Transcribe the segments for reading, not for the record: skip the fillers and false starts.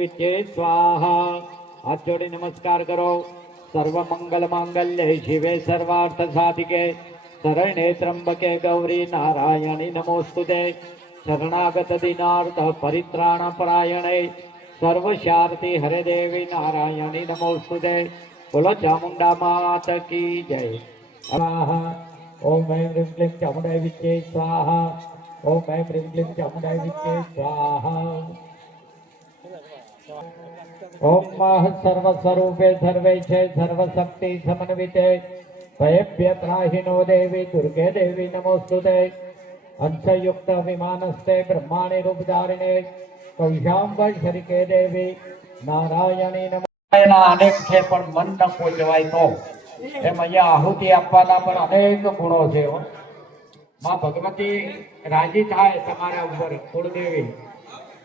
विच्चे स्वाहा। हाथ जोड़े नमस्कार करो। सर्व मंगल मांगल्ये शिवे सर्वार्थ साधिके शरणे त्र्यंबके गौरी नारायणी नमोस्तुते। शरणागत दीनार्थ परित्राण परायणे सर्वशारति हरे देवी नारायणी नमोस्तुते। बोलो चामुंडा माता की जय। स्वाहा। ओम ऐं ह्रीं क्लीं चामुंडाय विच्चे स्वाहा। ओम ऐं ह्रीं क्लीं चामुंडाय विच्चे स्वाहा। ओम माह सर्वस्वरूपे सर्वेशे सर्वशक्ति समन्विते भयभ्य त्राहिनो देवी दुर्गे देवी नमोस्तुते। अंशयुक्त विमानस्ते ब्रह्माणि रूपधारिणे कौशांब शरिके देवी नारायणी नमः। अनेक छे पण मन न पोचवाय तो एम अहींया आहुति आपवाना पण अनेक गुणो छे। मां भगवती राजी थाय तमारा उपर कुलदेवी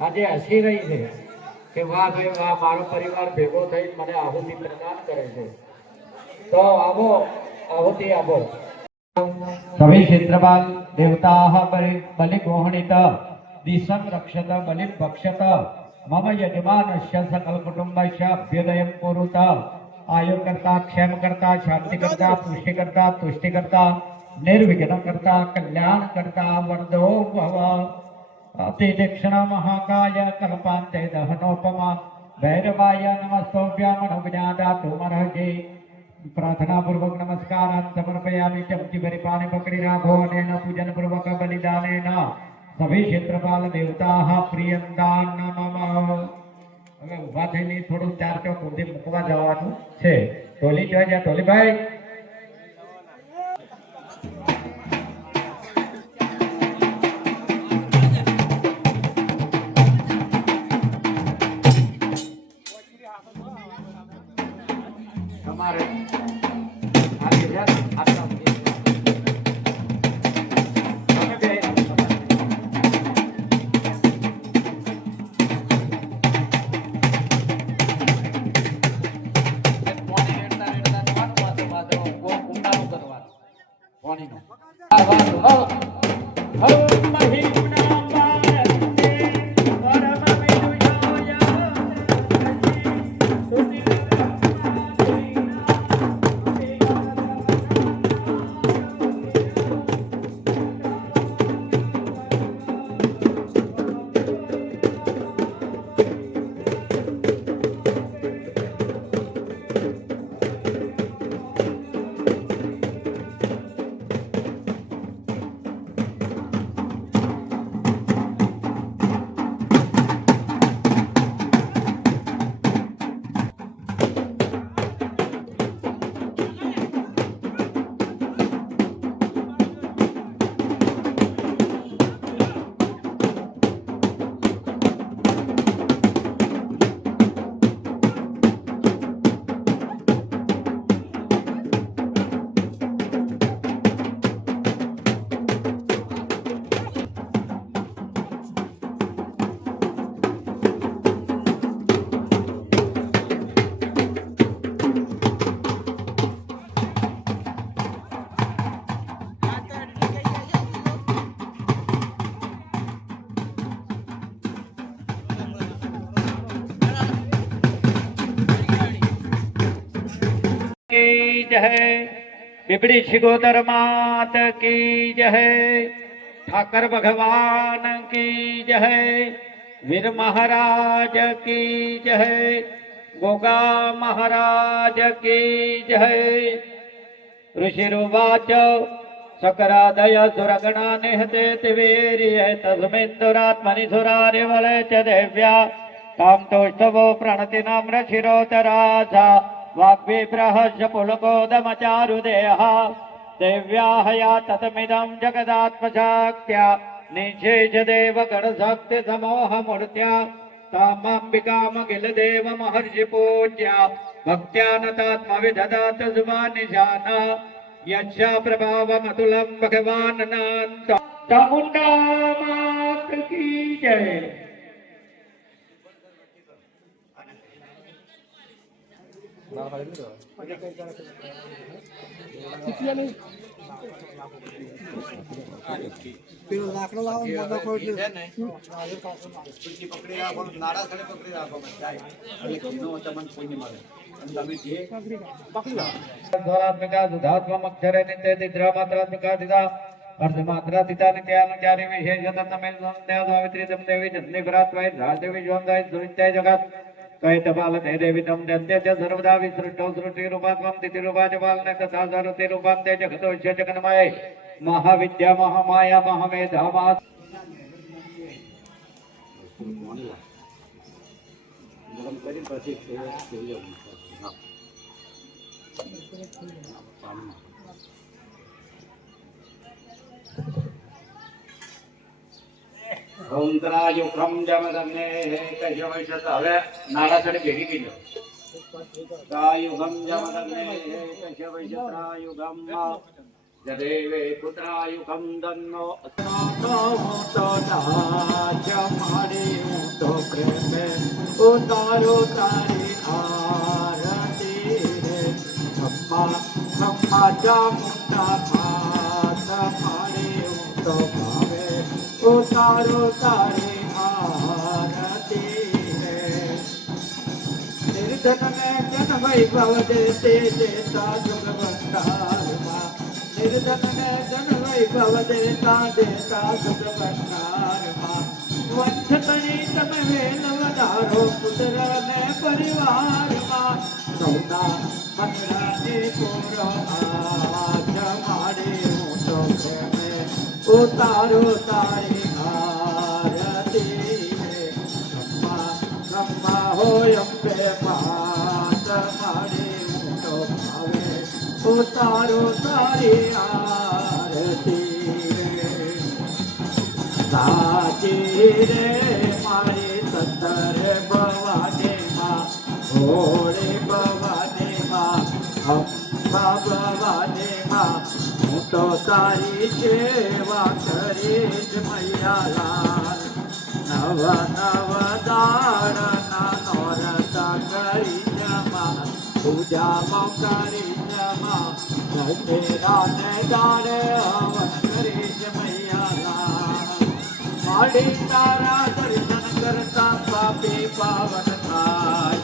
આજે હસી રહી છે કે વાહ ભાઈ વાહ મારો પરિવાર ભેગો થઈ મને આહુતિ પ્રદાન કરે છે। તો આવો આહુતિ આપો। સવે ક્ષેત્રપાલ દેવતાઃ બલિગોહણિત દિશમ રક્ષત બલિ ભક્ષત મમ યજમાનસ્ય સકલ કુટુંબસ્ય અભ્યુદયં કુરુત। આયુર્કર્તા ક્ષેમકર્તા શાંતિકર્તા પુષ્ટિકર્તા તુષ્ટિકર્તા निर्विघ्नकर्ता कल्याणकर्ता वरदो भव। अति दक्षिण महाकाय कल्पान्ते दहनोपमा भैरवाय नमस्तोभ्यां मनोज्ञादातुमर्हसि। प्रार्थना पूर्वक नमस्कार समर्पयामि। चमची भरी पानी पकड़ी राखो अनेन पूजन पूर्वक बलिदानेन सभी क्षेत्रपाल देवताः प्रियंदान मम। હવે ઉભા થઈને થોડું ચાર ચોક સુધી મૂકવા જવાનું છે। ટોલી જોઈ જા ટોલીભાઈ। તમારે આગે જા આપતા की जय। बिबड़ी शिगोदर मात की जय। ठाकर भगवान की जय। वीर महाराज की जय। गोगा महाराज की जय। ऋषिरुवाच सकरादय सुरगणा निहते तिवेर्य तस्मिन्दुरात्मनि सुरारिवले च देव्या तां तोष्टवो प्रणति नम्र शिरोतरासा वाग्विप्रहस्य पुलकोदमचारुदेह देव्या हया ततमिदं जगदात्मशाक्त्या निशेषदेव गणशक्ति समोहमूर्त्या तामाम्बिकामखिलदेव महर्षि पूज्या भक्त्या नतात्मविदधात शुभानिशाना यस्या प्रभावमतुलं भगवान् नान्त। चामुण्डा मात की जय। પેલો લાકડો લાવો ને લાકડો એટલે પકડી રાખો નાડા સ્થળે પકડી રાખો જાય એટલે ઘીનો તમને કોઈ નહીં મળે અને તમે જે स्वरात्मिका सुधात्मम अक्षरे नित्य तिद्रा मात्रात्मिका दिदा अर्धमात्रा दिता नित्यानुचारी विशेषतमेव संध्या सावित्री तम देवी जन्नी भरात्वै राजदेवी ज्वंदाय दुरित्य जगत कैतपाल ते देवी तम दन्त्य च सर्वदा विसृष्टौ सृष्टि रूपात्मं तिथि रूपा च पालने तथा सारथि रूपां ते जगतोष्य जगन्मये महाविद्या महामाया महामेधा महा ગરમ કરી પછી ઓંતરાયુખમ જમદગ્ને કશ્યવૈશત હવે નાડા છડે ભેગી ગઈ લો રાયુગમ જમદગ્ને કશ્યવૈશત્રાયુગમ જદેવે પુત્રાયુગમ દન્નો અસ્માતો તો રાજ મારે તો પ્રેમે ઉતારો તારી આરતી રે અમ્મા અમ્મા જામુંડા પાત મારે તો ભાવે ઉતારો તારી આરતી રે નિર્ધન મે જન વૈભવ દેતે દેતા જુગવંતારમાં નિર્ધન મે જન વૈભવ દેતા દેતા જુગવંતારમાં વંશતની તમે વેલ વધારો પુત્ર ને પરિવારમાં સૌના મનરાને કોરો આજ મારે હું તો પ્રેમે ઉતારો તારી આરતી રે બ્રહ્મા બ્રહ્મા હોય અંબે માત મારે હું તો ભાવે ઉતારો તારી આરતી રે સાચી રે મારી સત્તર ભવાનીમાં હોળી ભવાનીમાં અંબા ભવાનીમાં હું તો તારી સેવા કરીશ મૈયાલાલ નવ નવ દાડના નોરતા કરી જમા પૂજામાં કરી જમા દશેરાને દાડે હવન કરીશ મૈયાલાલ માડી તારા દર્શન કરતા પાપી પાવન થાય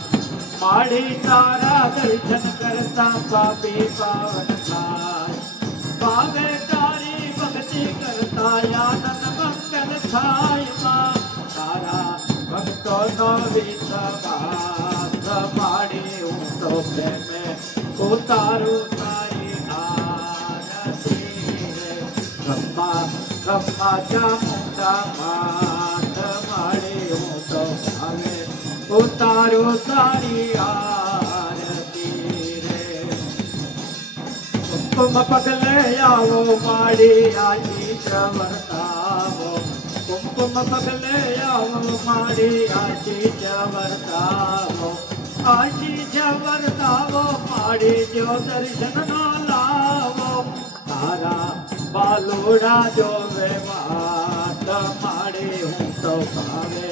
માડી તારા દર્શન કરતા પાપી પાવન થાય પાવે તારી ભક્તિ કરતા આનંદ મંગલ થાય માં તારા ભક્તોનો વિશ્વાસ માડી હું તો પ્રેમે ઉતારું તારી આરતી રે બ્રહ્મા બ્રહ્મા ચામુંડા માત માડી હું તો ભાવે ઉતારું તારી આરતી રે કુમકુમ પગલે આવો માડી આશીષ વર્તાવો કુમકુમ પગલે આવો માડી આશીષ વર્તાવો આશીષ વર્તાવો માડી જો દર્શન નો લાવો તારા બાલુડા જોવે માત માડી હું તો ભાવે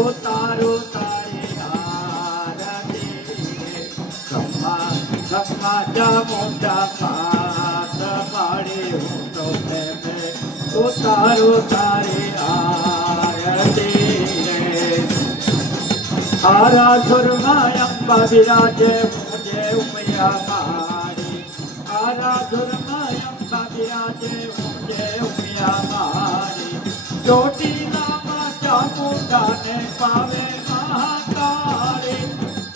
ઉતારું તારી આરતી રે બ્રહ્મા બ્રહ્મા ચામુંડા પાત માડી હું તો પ્રેમે ઉતારું તારી આરતી રે આરાધુરમાં અંબા વિરાજે મુજે ઉમયા મારી આરાધુરમાં અંબા વિરાજે મુજે ઉમયા મારી ચોટીલામાં ચામુંડાને પાવે મહાકાળી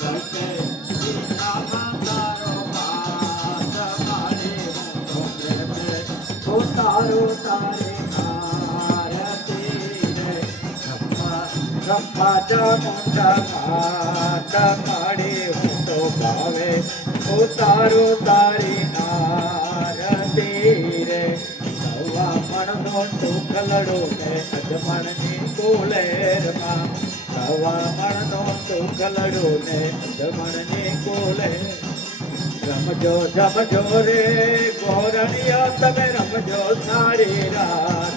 કરકે સીતામાં તારો પાદ મારી હું તો પ્રેમે ઉતારું તારી આરતી રે બ્રહ્મા ચામુંડા માત માડી હું તો ભાવે ઉતારું તારી આરતી રે સવા મણનો સુખલડો ને અજમણની કુલેરમાં સવા મણનો સુખલડો ને અજમણની કુલે રમજો જમજો રે ગોરણિયા તમે રમજો સારી રાત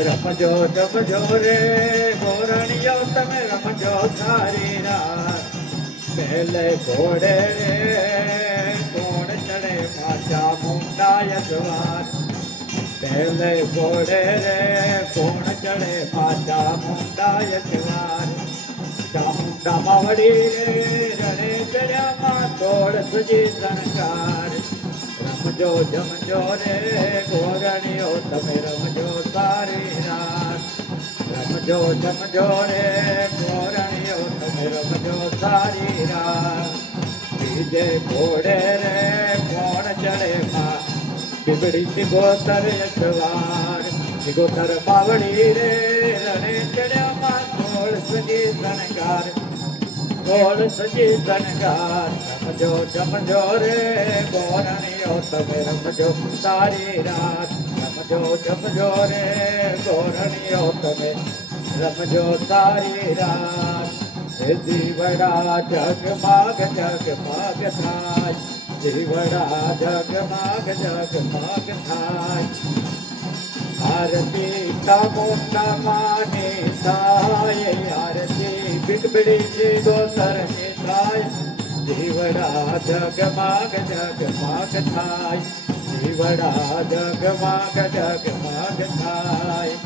રમજો જમજો રે ગોરણિયા તમે રમજો સારી રાત પહેલે ઘોડે રે કોણ ચડે પાછા મુંડાય સવાર પહેલે ઘોડે રે કોણ ચડે પાછા મુંડાય સવાર ચામુંડા માવડી રે રણે ચડ્યામાં તોડ સુજી શણગાર રમજો જમજો રે ગોરણીઓ તમે રમજો સારી રાત રમજો જમજો રે ગોરણીઓ તમે રમજો સારી રાત બીજે ઘોડે રે કોણ ચડે માં બીબડી સિગોતર સવાર સિગોતર બાવડી રે રણે ચડ્યામાં તોડ સુજી શણગાર ગોળ સજી શણગાર રમજો જમજો રે ગોરણીઓ તમે રમજો સારી રાત રમજો જમજો રે ગોરણીઓ તમે રમજો સારી રાત હે જીવડા જગમાગ થાય જીવડા જગમાગ થાય આરતી તામોટા માની થાય આરતી બીકબડી જી ગોતર ની થાય જીવડા જગમાગ થાય જીવડા જગમાગ થાય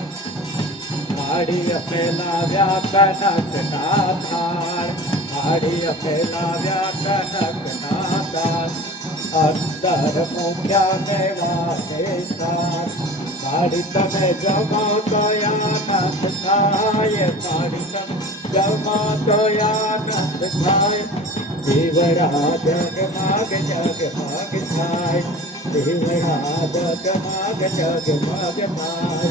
માડી ફેલાવ્યા કનક ના થાળ માડી ફેલાવ્યા કનક ના થાળ અંદર મૂક્યા મેવા દેશાર માડી તમે જમો તો આનંદ થાય માડી તમે જમો તો આનંદ થાય જીવડા જગમાગ થાય જીવડા જગમાગ થાય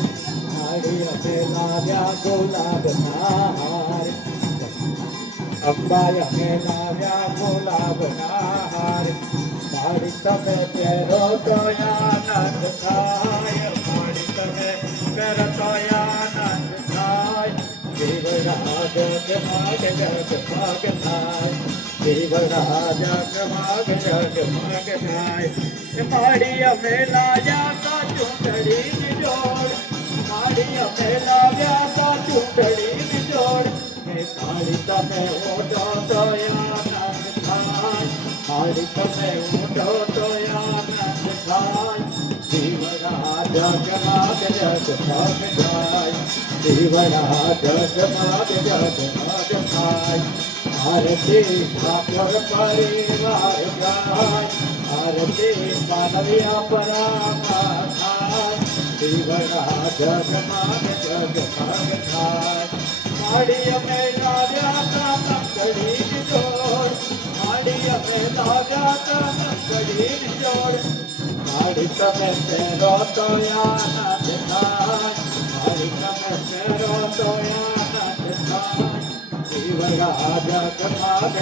માડી ફેલાવ્યા ગુલાબ ના હાર અંબાય ફેલાવ્યા ગુલાબ ના હાર માડી તમે પહેરો તો આનંદ થાય માડી તમે પહેરો તો આનંદ થાય જીવડા જગમાગ થાય જીવડા જગમાગ થાય માડી અમે લાયા તા ચૂંટણી જોડ માડી અમે લાવ્યા તા ચૂંટણી જોડ માડી તમે ઓઢો તો આનંદ થાય માડી તમે ઓઢો તો આનંદ થાય જીવડા જગમાગ થાય જીવડા જગમાગ થાય આરતી ઠાકોર પરિવાર ગાય આરતી માનવ્યા પરામા થાય જીવડા જગમાગ થાય માડી અમે લાવ્યા તા નકડી જોડ માડી અમે લાવ્યા તા નકડી જોડ માડી તમે પહેરો તો આનંદ થાય માડી તમે પહેરો તો આનંદ થાય જીવડા જગમાગ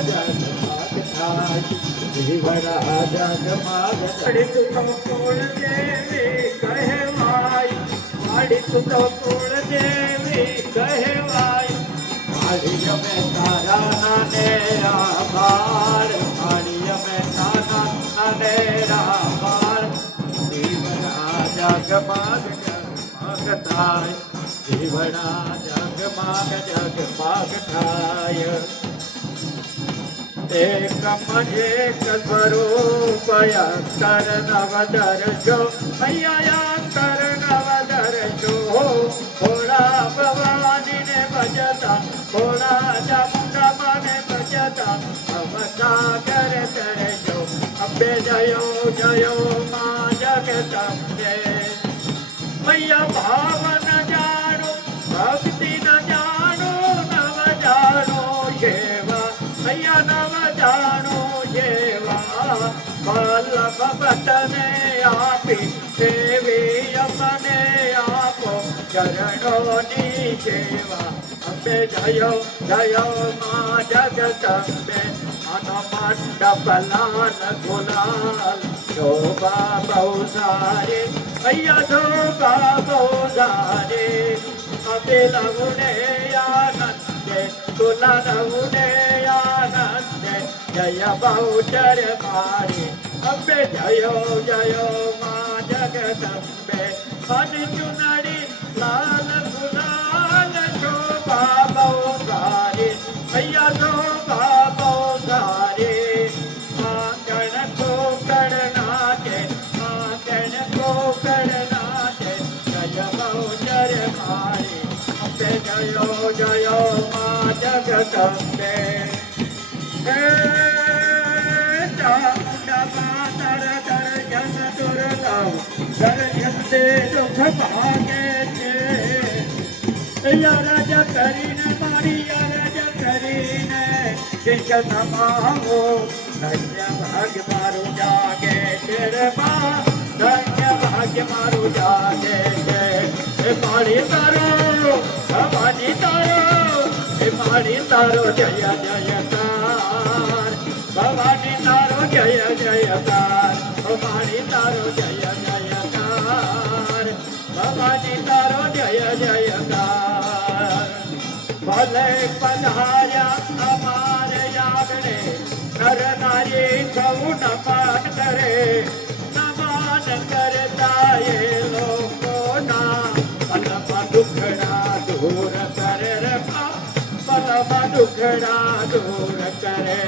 થાય જીવડા જગમાગ માડી તું તો કુળ દેવી કહેવાય માડી તું તો કુળ દેવી કહેવાય માડી અમે તારા નાનેરા બાર માડી અમે તારા નાનેરા બાર જીવડા જગમાગ થાય જીવડા જગમાગ થાય એકમ એક સ્વરૂપ અંતર નવદર જો અહીંયા અંતર નવદર જો ભોળા ભવાની ને ભજતા ભોળા ચામુંડા ને ભજતા અવસાગર તરે જો અંબે જયો જયો માં જગદંબે મૈયા ભાવ ન જાણો ભક્તિ ન જાણો નવ જાણો એવા મૈયા નવ જાણો એવા વલ્લભ ભટ્ટને આપી દેવી અમને આપો ચરણોની સેવા અંબે જયો જયો માં જગદંબે આનો મંડપ લાલ ગુલાલ શોભા બહુ સારી અહીંયા શોભા બહુ સારી અંબે લવુને આનંદે તુલા લવુને આનંદે જય બહુચર મારી અંબે જયો જયો માં જગદંબે મન ચુનડી લાલ ગુલાલ શોભા બહુ સારી અહીંયા શોભા બહુ સારી जय मारी अम्बे जयो जयो मां जगदम्बे हे चामुंडा मातर दर्शन दुर्लभ दर्शन से दुख भागे राज करीने मारी राज करीने जिनका समाहो धन्य भाग्य मारो जागे तेरे माँ धन्य भाग्य मारो जागे मारी तारो भवानी तारो जय जयकार भवानी तारो जय जयकार भवानी तारो जय जयकार भवानी तारो जय जयकार भले पधार्या हमारे यागणे नर नारी गौ नमन करे नमन करता ये लोगों ना पलमा दुखड़ा दूर करे रे पलमा दुखड़ा दूर करे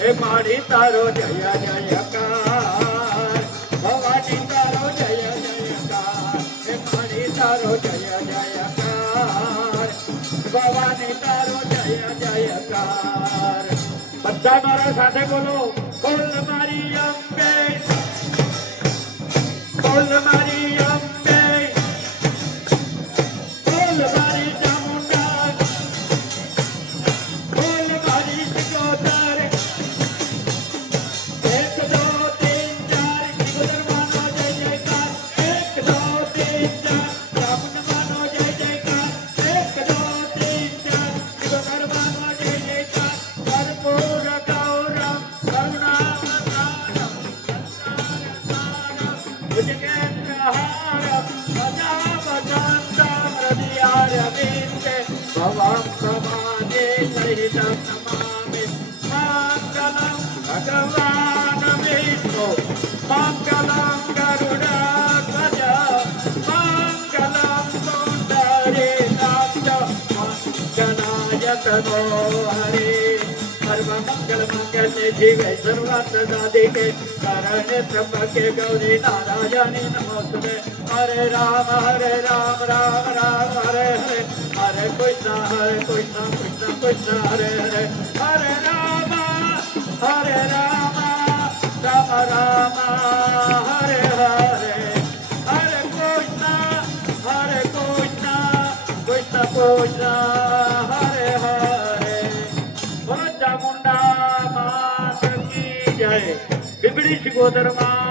हे मारी तारो जय जयकार भवानी तारो जय जयकार हे मारी तारो जय जयकार भवानी तारो जय जयकार બધા મારા સાથે બોલો બોલ મારી અંબે બોલ મારી અંબે બોલ મારી ચામુંડા બોલ મારી સિકોતર 1 2 3 4 સિકોતર માનો જય જયકાર 1 2 3 4 ચામુંડા માનો જય જયકાર 1 2 3 4 સિકોતર માનો જય જયકાર कर्पूर गौरम करुणावतारम भुजगेन्द्रहारम प्रजापतंतं हृदयारविन्दे भवं भवानी सहितं नमामि मङ्गलं भगवान् विष्णु मङ्गलं गरुडध्वज मङ्गलं पुण्डरीकाक्ष मङ्गलाय तनो हरे सर्वमंगल मंगले जीवे सर्वार्थ साधिके शरण्ये त्र्यंबके गौरी नारायणी नमोस्तुते हरे राम राम राम हरे हरे हरे कृष्ण कृष्ण कृष्ण हरे हरे हरे राम राम राम हरे हरे हरे कृष्ण कृष्ण कृष्ण हरे हरे बोलो चामुंडा माता की जय बिगड़ी सिकोदर माँ